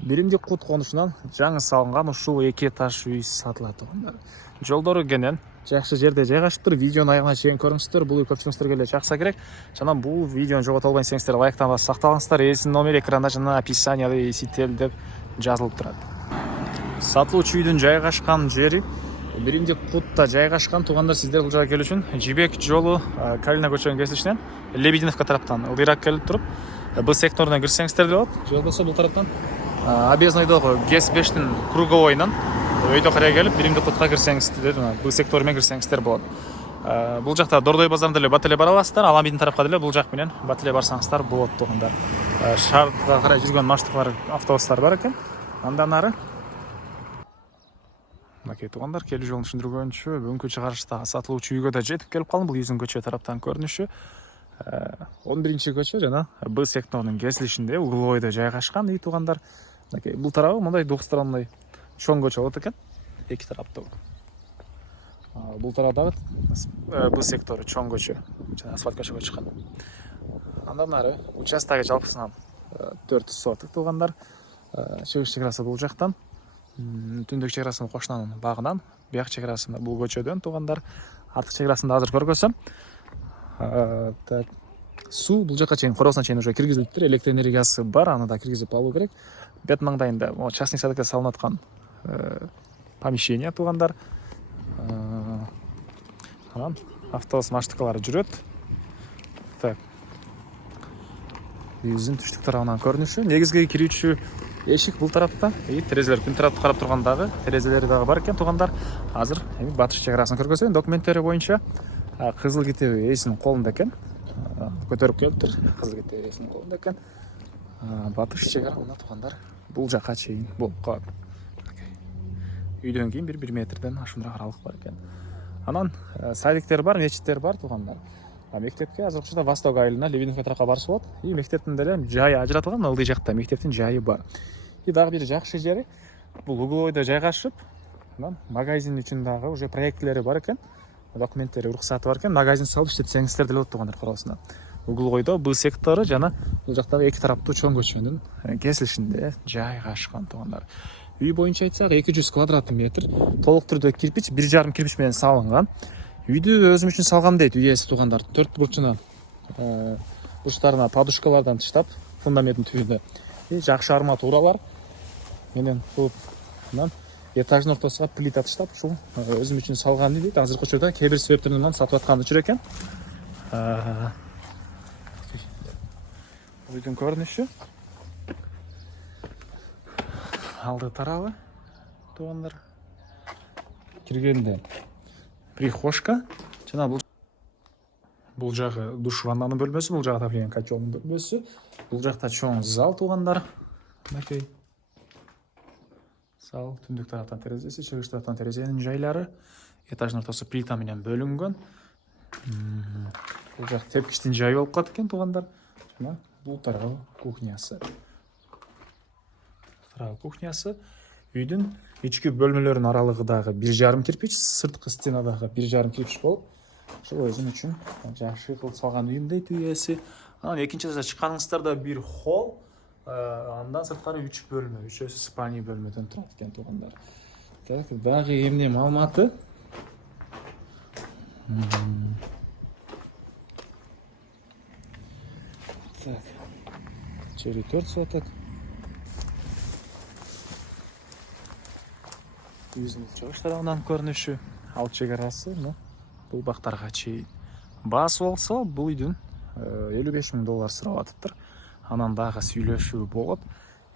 Биримдик кут конушунан жаңы салынган ушул 2 этаж үй сатылат туугандар. Жолдору кенен, жакшы жерде жайгашыптыр. Видеону аягына чейин көрүңүздөр. Бул үй көпчүлүгүңүзгө эле жакса керек. Жана бул видеону жогото албайын десеңиздер, лайктан басып сакталыңыздар. Элсинин номери экранда жана описанияда сител деп жазылып турат. Сатылуучу үйдүн жайгашкан жери Биримдик кутта жайгашкан туугандар. Сиздер бул жака келүү үчүн Жибек жолу Калина көчөнүн кесилишинен Лебединовка тараптан ылдыйраак келип туруп, Б секторуна кирсеңиздер деле болот. Же болбосо бул тараптан Объездныйдогу ГЭС-5тин круговойунан өйдө карай келип, Биримдик кутка кирсеңиздер, Б сектору менен кирсеңиздер болот. Бул жакта Дордой базарында деле бат эле бара аласыздар. Аламидин тарапка деле бул жак менен бат эле барсаңыздар болот туугандар. Шаарга карай жүргөн маршруттар, автобустар бар экен. Андан ары мынакей туугандар, келүү жолун түшүндүргөнчө бүгүнкү чыгарышта сатылуучу үйгө да жетип келип калдым. Бул Юзун көчө тараптан көрүнүшү. 11 көчө жана Б секторунун кесилишинде угловойдо жайгашкан үй туугандар. Мынакей бул тарабы мындай двухсторонный чоң көчө болот экен. Эки тараптуу. Бул тарабы Б сектору чоң көчө жана асфальт көчөгө чыккан. Андан ары участогу жалпысынан 4 соток туугандар. Чыгыш чекарасы бул жактан. Түндүк чекарасы кошунанын багынан, бияк чекарасы бул көчөдөн туугандар. Артык чекарасын азыр көргөзсөм. Так, суу бул жака чейин, коросуна чейин уже киргизилиптир. Электр энергиясы бар, аны да киргизип алуу керек. Бет маңдайында частный садыкка салынып аткан помещение туугандар. Анан автобус маршруткалары жүрөт. Так. Үйүбүздүн түштүк тарабынан көрүнүшү. Негизги кирүүчү эшик бул тарапта. Терезелер күн тарапты карап тургандагы терезелери дагы бар экен туугандар. Азыр батыш чекарасын көргөзөйүн. Документтери боюнча кызыл китеби ээсинин колунда экен. Көтөрүп келиптир. Кызыл китеби ээсинин колунда экен. Батыш чекара мына туугандар. Бул жака чейин болуп калат. Үйдөн кийин 1 метрден ашуураак аралык бар экен. Анан садиктер бар, мечиттер бар туугандар. Мектепке азыркы учурда Восток айылына Лебединовка тарапка барса болот. Мектептин деле жайы ажыратылган, ылдый жакта мектептин жайы бар. Дагы бир жакшы жери бул угловойдо жайгашып, анан магазин үчүн дагы уже проектлери бар экен. Документтери, уруксаты бар экен. Магазин салып иштетсеңиздер деле болот туугандар коросуна. Угловойдо Б сектору жана бул жактагы эки тараптуу чоң көчөнүн кесилишинде жайгашкан туугандар. Үй боюнча айтсак 200 квадрат метр, толук түрдө кирпич, 1,5 кирпич менен салынган. Үйдү өзүм үчүн салгам дейт үй ээси туугандар. 4 бурчуна бурчтарына подушкалардан тыштап, фундаменттин түбүнө жакшы арматуралар менен кылып, анан этаждын ортосуна плита тыштап, ушул өзүм үчүн салган дейт. Азыркы учурда кээ бир себептерден сатып атканы жүр экен. Үйдүн көрүнүшү. Алды тарабы туугандар. Киргенде прихожка жана бул жагы душ ваннанын бөлмөсү, бул жагы отопление котелдун бөлмөсү. Бул жакта чоң зал туугандар. Мынакей зал, түндүк тараптан терезеси, чыгыш тараптан терезенин жайлары, этаждын ортосу плита менен бөлүнгөн. Бул жак тепкичтин жайы болуп калат экен туугандар. Жана бул тарабы кухнясы. Кухнясы. Үйдүн ички бөлмөлөрүнүн аралыгы дагы 1,5 кирпич, сырткы стенадагы 1,5 кирпич болуп, ошол өзүм үчүн жакшы кылып салган үйүм дейт үй ээси. Анан экинчи этажга чыкканыңыздарда бир холл, андан сырткары 3 бөлмө, үчөөсү спальный бөлмөдөн турат экен туугандар. Так, дагы эмне маалыматы? Так. Жери 4 соток. Үйүбүздүн чыгыш тарабынан көрүнүшү, ал чекарасы бул бактарга чейин. Баасы болсо бул үйдүн $55,000 сурап атыптыр. Анан дагы сүйлөшүү болот.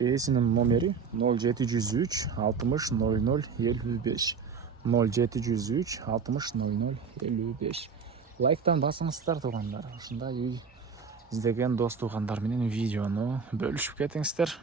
Ээсинин номери 0703 60 00 55. 0703 60 00 55. Лайктан басыңыздар туугандар. Ушундай үй издеген дос туугандар менен видеону бөлүшүп кетиңиздер.